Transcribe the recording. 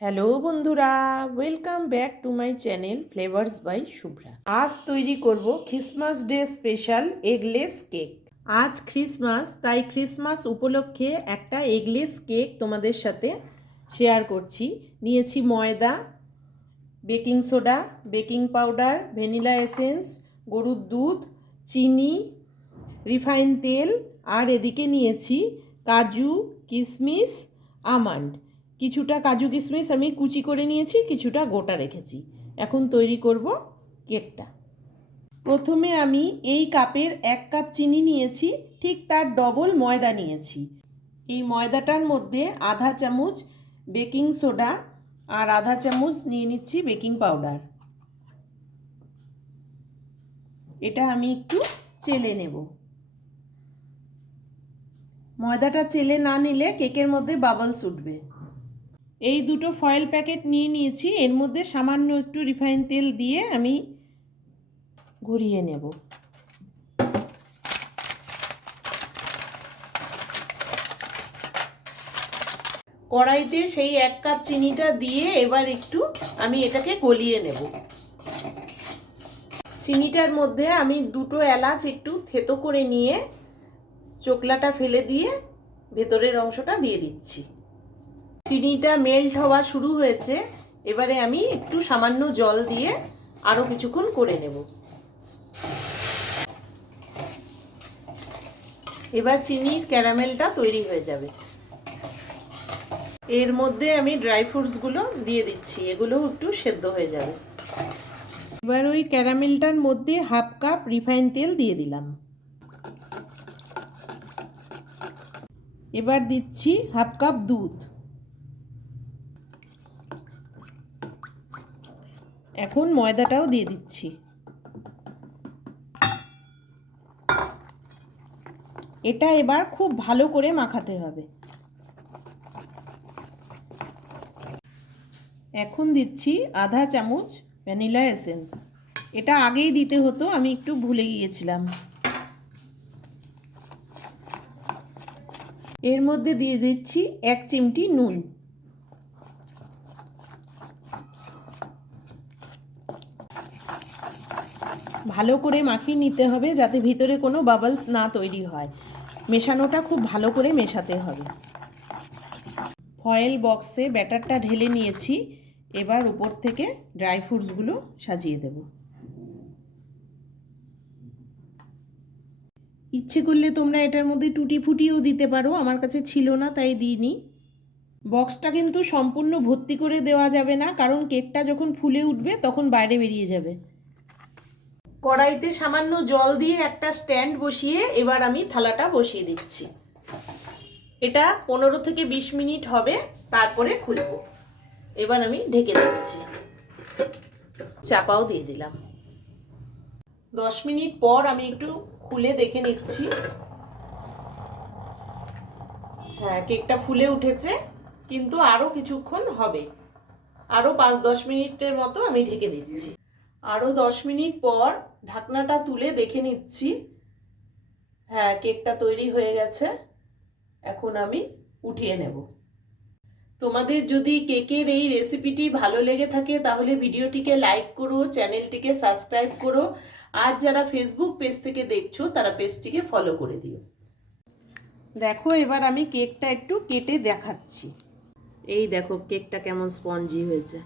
Hello বন্ধুরা, welcome back to my channel Flavours by Shubhra. আজ তৈরি করব Christmas day special eggless cake. আজ ক্রিসমাস, তাই ক্রিসমাস উপলক্ষে একটা এগলেস কেক তোমাদের সাথে শেয়ার করছি। নিয়েছি ময়দা, baking soda, baking powder, vanilla essence, গরুর দুধ, চিনি, রিফাইন তেল, আর এদিকে নিয়েছি কাজু, কিশমিশ, আমন্ড। কিছুটা কাজু কিশমিশ আমি কুচি করে নিয়েছি, কিছুটা গোটা রেখেছি। এখন তৈরি করব কেকটা। প্রথমে আমি এই কাপের 1 কাপ চিনি নিয়েছি, ঠিক তার ডবল ময়দা নিয়েছি। এই ময়দাটার মধ্যে আধা চামচ বেকিং সোডা আর আধা চামচ নিয়ে নিচ্ছি বেকিং পাউডার। এটা আমি একটু চেলে নেব। ময়দাটা চেলে না নিলে কেকের মধ্যে বাবলস উঠবে। এই দুটো ফয়েল প্যাকেট নিয়ে নিয়েছি, এর মধ্যে সামান্য একটু রিফাইন তেল দিয়ে আমি ঘুরিয়ে নেব। কড়াইতে সেই 1 কাপ চিনিটা দিয়ে এবার একটু আমি এটাকে গলিয়ে নেব। চিনিটার মধ্যে আমি দুটো এলাচ একটু থেতো করে নিয়ে চোকলাটা ফেলে দিয়ে ভেতরের অংশটা দিয়ে দিচ্ছি। চিনিটা মেল্ট হওয়া শুরু হয়েছে, এবারে আমি একটু সামান্য জল দিয়ে আরও কিছুক্ষণ করে নেব। এবার চিনির ক্যারামেলটা তৈরি হয়ে যাবে। এর মধ্যে আমি ড্রাই ফ্রুটসগুলো দিয়ে দিচ্ছি, এগুলো একটু সেদ্ধ হয়ে যাবে। এবার ওই ক্যারামেলটার মধ্যে 1/2 কাপ রিফাইন তেল দিয়ে দিলাম। এবার দিচ্ছি 1/2 কাপ দুধ। এখন ময়দাটাও দিয়ে দিচ্ছি। এটা এবার খুব ভালো করে মাখাতে হবে। এখন দিচ্ছি আধা চামচ ভ্যানিলা এসেন্স। এটা আগেই দিতে হতো, আমি একটু ভুলে গিয়েছিলাম। এর মধ্যে দিয়ে দিচ্ছি 1 চিমটি নুন। ভালো করে মাখিয়ে নিতে হবে যাতে ভিতরে কোনো বাবলস না তৈরি হয়। মেশানোটা খুব ভালো করে মেশাতে হবে। ফয়েল বক্সে ব্যাটারটা ঢেলে নিয়েছি, এবার উপর থেকে ড্রাই ফ্রুটসগুলো সাজিয়ে দেব। ইচ্ছে করলে তোমরা এটার মধ্যে টুটি ফুটিও দিতে পারো, আমার কাছে ছিল না তাই দিইনি। বক্সটা কিন্তু সম্পূর্ণ ভর্তি করে দেওয়া যাবে না, কারণ কেকটা যখন ফুলে উঠবে তখন বাইরে বেরিয়ে যাবে। কড়াইতে সামান্য জল দিয়ে একটা স্ট্যান্ড বসিয়ে এবার আমি থালাটা বসিয়ে দিচ্ছি। এটা 15 থেকে 20 মিনিট হবে, তারপরে খুলব। এবার আমি ঢেকে দিচ্ছি, চাপাও দিয়ে দিলাম। 10 মিনিট পর আমি একটু খুলে দেখে নিচ্ছি। হ্যাঁ, কেকটা ফুলে উঠেছে, কিন্তু আরও কিছুক্ষণ হবে। আরও 5-10 মিনিটের মতো আমি ঢেকে দিচ্ছি। আরও 10 মিনিট পর ঢাকনাটা তুলে দেখে নিচ্ছি। হ্যাঁ, কেকটা তৈরি হয়ে গেছে। এখন আমি উঠিয়ে নেব। তোমাদের যদি কেকের এই রেসিপিটি ভালো লেগে থাকে তাহলে ভিডিওটিকে লাইক করো, চ্যানেলটিকে সাবস্ক্রাইব করো, আর যারা ফেসবুক পেজ থেকে দেখছো তারা পেজটিকে ফলো করে দিও। দেখো, এবার আমি কেকটা একটু কেটে দেখাচ্ছি। এই দেখো কেকটা কেমন স্পঞ্জি হয়েছে।